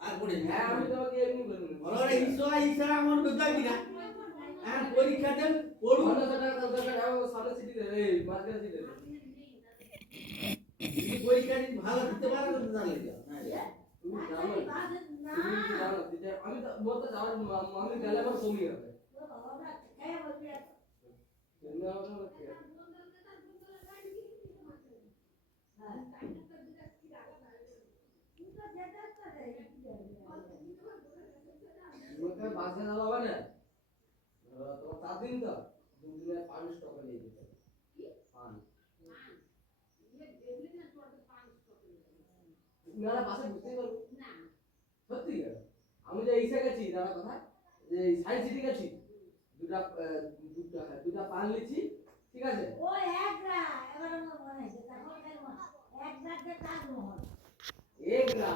আর পড়ে হ্যাঁ আমি তোমাকে এমনি বলবো ওরে ঈশা আমার বুঝাবি না আর পরীক্ষাতে পড়ু না টাকা সামনে সিটি দে এই মাঝখানে সিটি দে পরীক্ষা দিতে ভালো দিতে পারো না জানলে না তুমি জানো দিতে আমি তো বলতে যাওয়ার আমি গেলে আমার কমই হবে তোমাকে বাসে যাওয়া হবে না তোমার 4 দিন তো 2 দিনে 5 টাকা নিয়ে দিতে পান না বাসে বুঝতেই পারবো না সত্যি আমি যে ইসে গেছি দাদা কথা যে সায়েন্স সিটি গেছি দুটা পান লিছি ঠিক আছে ও একরা এবারে মনে হয় যে তখন এক রাতে কাজ হয় এক রা